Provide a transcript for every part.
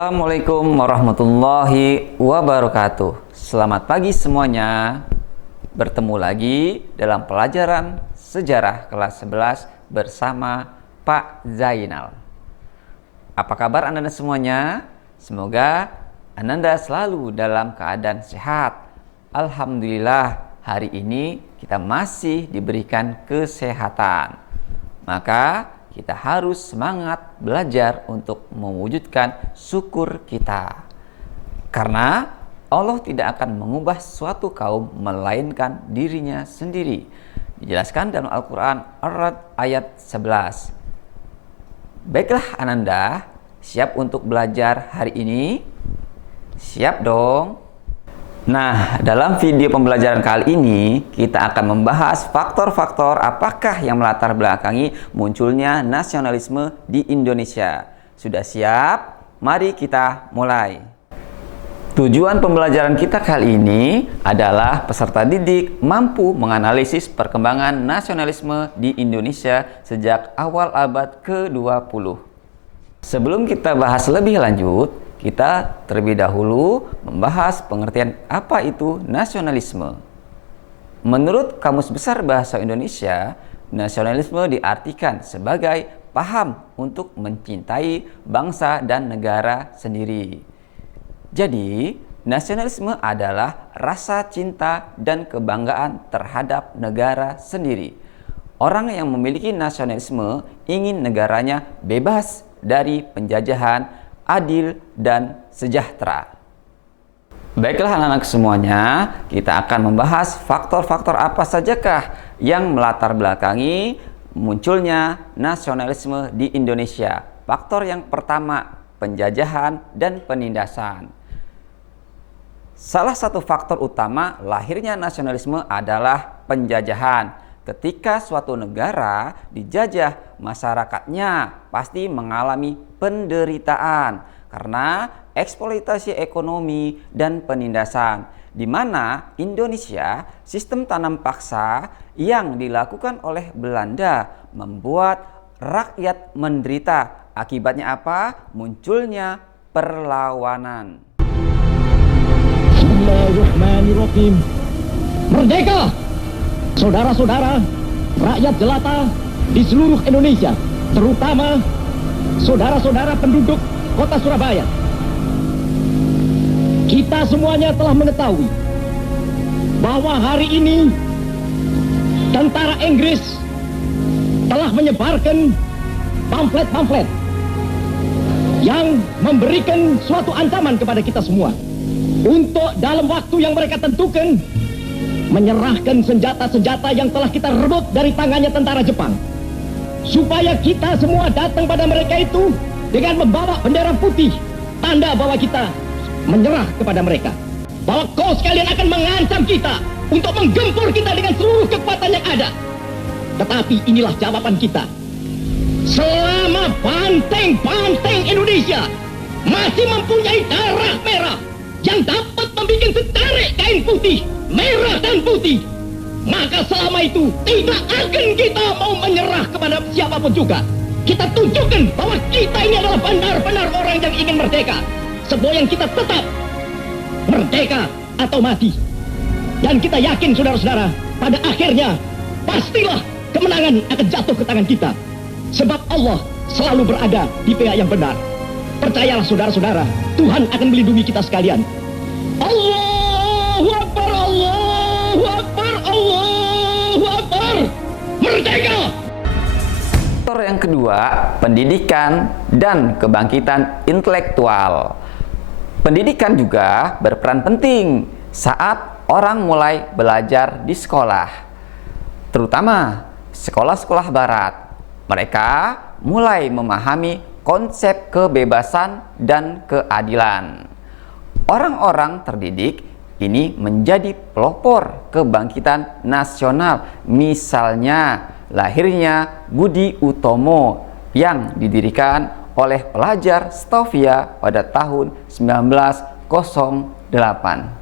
Assalamualaikum warahmatullahi wabarakatuh. Selamat pagi semuanya. Bertemu lagi dalam pelajaran sejarah kelas 11 bersama Pak Zainal. Apa kabar Anda semuanya? Semoga Anda selalu dalam keadaan sehat. Alhamdulillah, hari ini kita masih diberikan kesehatan. Maka kita harus semangat belajar untuk mewujudkan syukur kita. Karena Allah tidak akan mengubah suatu kaum melainkan dirinya sendiri. Dijelaskan dalam Al-Quran Ar-Ra'd ayat 11. Baiklah Ananda, siap untuk belajar hari ini? Siap dong. Nah, dalam video pembelajaran kali ini kita akan membahas faktor-faktor apakah yang melatar belakangi munculnya nasionalisme di Indonesia. Sudah siap? Mari kita mulai. Tujuan pembelajaran kita kali ini adalah peserta didik mampu menganalisis perkembangan nasionalisme di Indonesia sejak awal abad ke-20. Sebelum kita bahas lebih lanjut, kita terlebih dahulu membahas pengertian apa itu nasionalisme. Menurut Kamus Besar Bahasa Indonesia, nasionalisme diartikan sebagai paham untuk mencintai bangsa dan negara sendiri. Jadi, nasionalisme adalah rasa cinta dan kebanggaan terhadap negara sendiri. Orang yang memiliki nasionalisme ingin negaranya bebas dari penjajahan, adil dan sejahtera. Baiklah anak-anak semuanya, kita akan membahas faktor-faktor apa sajakah yang melatar belakangi munculnya nasionalisme di Indonesia. Faktor yang pertama, penjajahan dan penindasan. Salah satu faktor utama lahirnya nasionalisme adalah penjajahan. Ketika suatu negara dijajah, masyarakatnya pasti mengalami penderitaan karena eksploitasi ekonomi dan penindasan, di mana Indonesia sistem tanam paksa yang dilakukan oleh Belanda membuat rakyat menderita. Akibatnya apa? Munculnya perlawanan. Bismillahirrahmanirrahim. Merdeka! Saudara-saudara, rakyat jelata di seluruh Indonesia, terutama saudara-saudara penduduk kota Surabaya. Kita semuanya telah mengetahui bahwa hari ini tentara Inggris telah menyebarkan pamflet-pamflet yang memberikan suatu ancaman kepada kita semua untuk dalam waktu yang mereka tentukan menyerahkan senjata-senjata yang telah kita rebut dari tangannya tentara Jepang, supaya kita semua datang pada mereka itu dengan membawa bendera putih, tanda bahwa kita menyerah kepada mereka, bahwa kau sekalian akan mengancam kita untuk menggempur kita dengan seluruh kekuatan yang ada. Tetapi inilah jawaban kita. Selama banteng-banteng Indonesia masih mempunyai darah merah yang dapat membuat setarik kain putih, merah dan putih, maka selama itu tidak akan kita mau menyerah kepada siapapun juga. Kita tunjukkan bahwa kita ini adalah benar-benar orang yang ingin merdeka. Semboyan kita tetap merdeka atau mati. Dan kita yakin saudara-saudara, pada akhirnya pastilah kemenangan akan jatuh ke tangan kita. Sebab Allah selalu berada di pihak yang benar. Percayalah saudara-saudara, Tuhan akan melindungi kita sekalian. Allahu Akbar, Allahu Akbar, Allahu Akbar. Merdeka! Faktor yang kedua, pendidikan dan kebangkitan intelektual. Pendidikan juga berperan penting saat orang mulai belajar di sekolah, terutama sekolah-sekolah barat. Mereka mulai memahami konsep kebebasan dan keadilan. Orang-orang terdidik ini menjadi pelopor kebangkitan nasional. Misalnya lahirnya Budi Utomo yang didirikan oleh pelajar Stovia pada tahun 1908.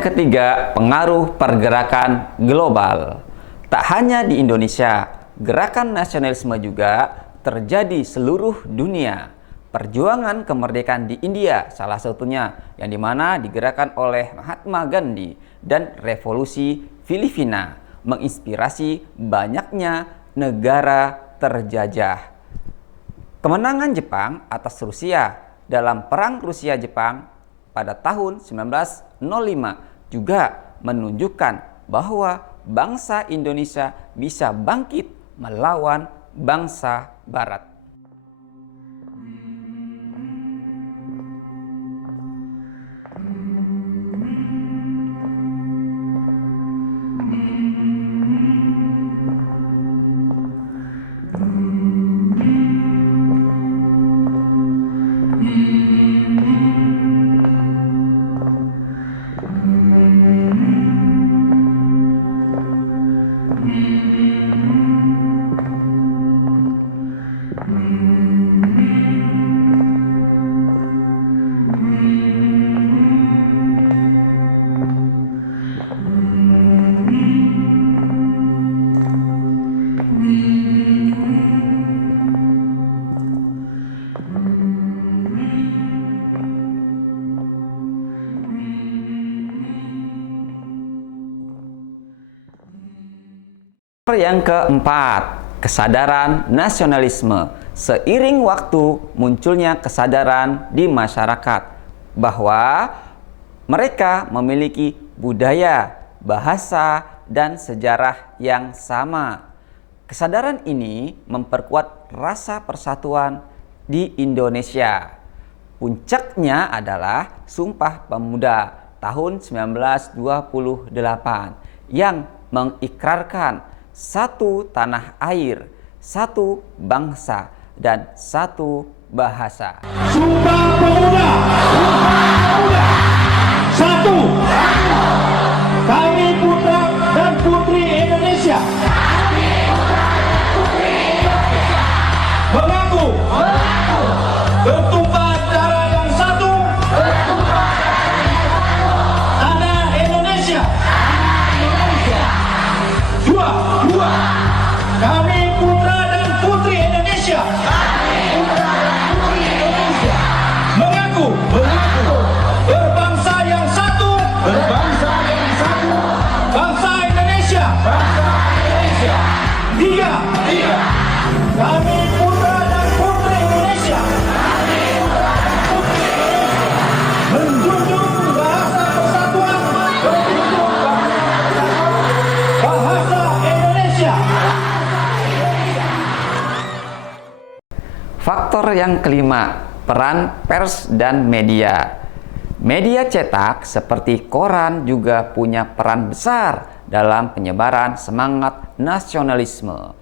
yang ketiga, pengaruh pergerakan global. Tak hanya di Indonesia, gerakan nasionalisme juga terjadi seluruh dunia. Perjuangan kemerdekaan di India salah satunya, yang dimana digerakkan oleh Mahatma Gandhi, dan revolusi Filipina menginspirasi banyaknya negara terjajah. Kemenangan Jepang atas Rusia dalam Perang Rusia-Jepang pada tahun 1905 juga menunjukkan bahwa bangsa Indonesia bisa bangkit melawan bangsa Barat. Yang keempat, kesadaran nasionalisme. Seiring waktu munculnya kesadaran di masyarakat bahwa mereka memiliki budaya, bahasa, dan sejarah yang sama. Kesadaran ini memperkuat rasa persatuan di Indonesia. Puncaknya adalah Sumpah Pemuda tahun 1928 yang mengikrarkan satu tanah air, satu bangsa, dan satu bahasa. Sumpah Pemuda, satu, kami putra dan putri Indonesia, mengaku bertumpah darah yang satu, tanah Indonesia. Dua, kami putra dan putri Indonesia, mengaku berbangsa yang satu, bangsa Indonesia. Tiga, kami putra dan putri Indonesia, menjunjung bahasa persatuan, bahasa Indonesia. Faktor yang kelima, peran pers dan media. Media cetak seperti koran juga punya peran besar dalam penyebaran semangat nasionalisme.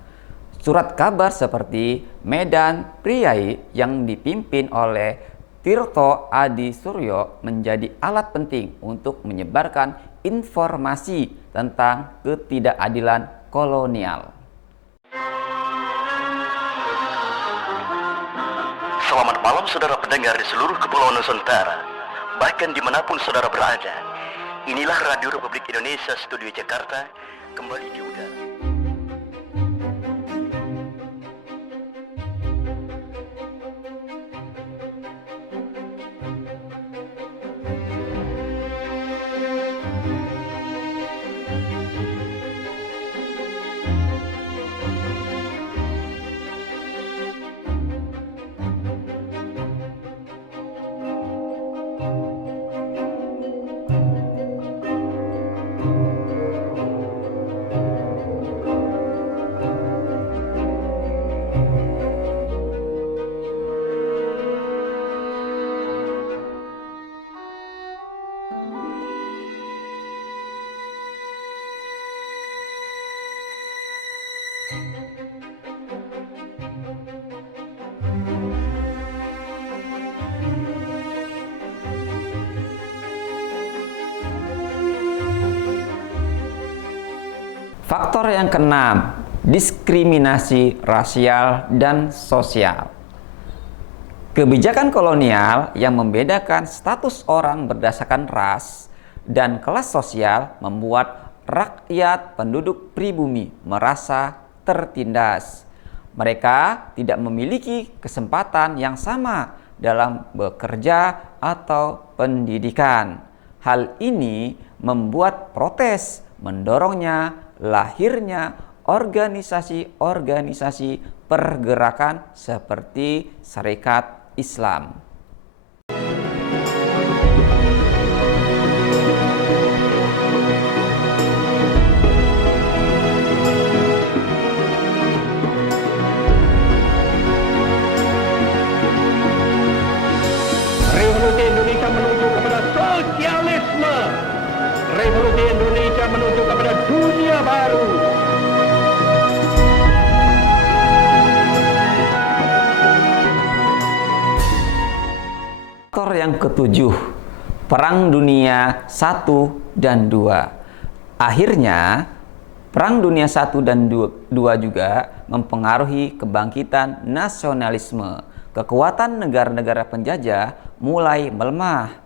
Surat kabar seperti Medan Priai yang dipimpin oleh Tirto Adi Suryo menjadi alat penting untuk menyebarkan informasi tentang ketidakadilan kolonial. Selamat malam saudara pendengar di seluruh kepulauan Nusantara, bahkan dimanapun saudara berada. Inilah Radio Republik Indonesia Studio Jakarta, kembali di udara. Faktor yang keenam, diskriminasi rasial dan sosial. Kebijakan kolonial yang membedakan status orang berdasarkan ras dan kelas sosial membuat rakyat penduduk pribumi merasa tertindas. Mereka tidak memiliki kesempatan yang sama dalam bekerja atau pendidikan. Hal ini membuat protes, mendorongnya lahirnya organisasi-organisasi pergerakan seperti Sarekat Islam. Revolusi Indonesia menuju kepada sosialisme. Revolusi Indonesia menuju kepada dunia baru. Faktor yang ketujuh, Perang Dunia I dan II. Akhirnya, Perang Dunia I dan II juga mempengaruhi kebangkitan nasionalisme. Kekuatan negara-negara penjajah mulai melemah.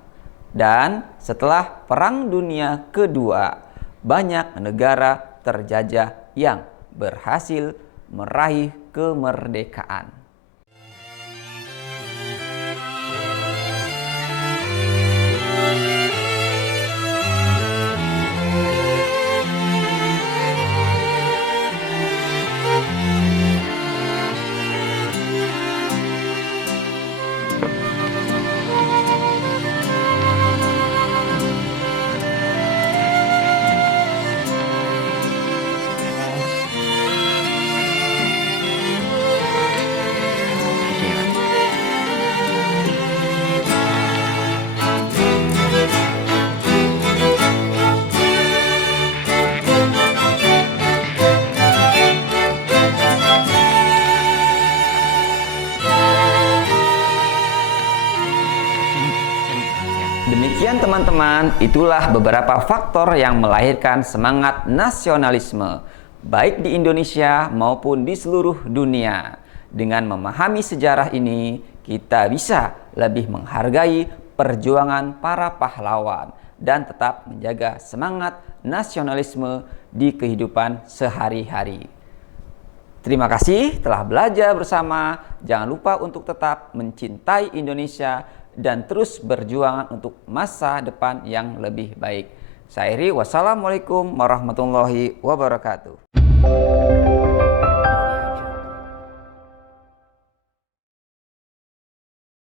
Dan setelah Perang Dunia Kedua, banyak negara terjajah yang berhasil meraih kemerdekaan. Demikian teman-teman, itulah beberapa faktor yang melahirkan semangat nasionalisme, baik di Indonesia maupun di seluruh dunia. Dengan memahami sejarah ini, kita bisa lebih menghargai perjuangan para pahlawan dan tetap menjaga semangat nasionalisme di kehidupan sehari-hari. Terima kasih telah belajar bersama. Jangan lupa untuk tetap mencintai Indonesia dan terus berjuang untuk masa depan yang lebih baik. Saya Iri, wassalamualaikum warahmatullahi wabarakatuh.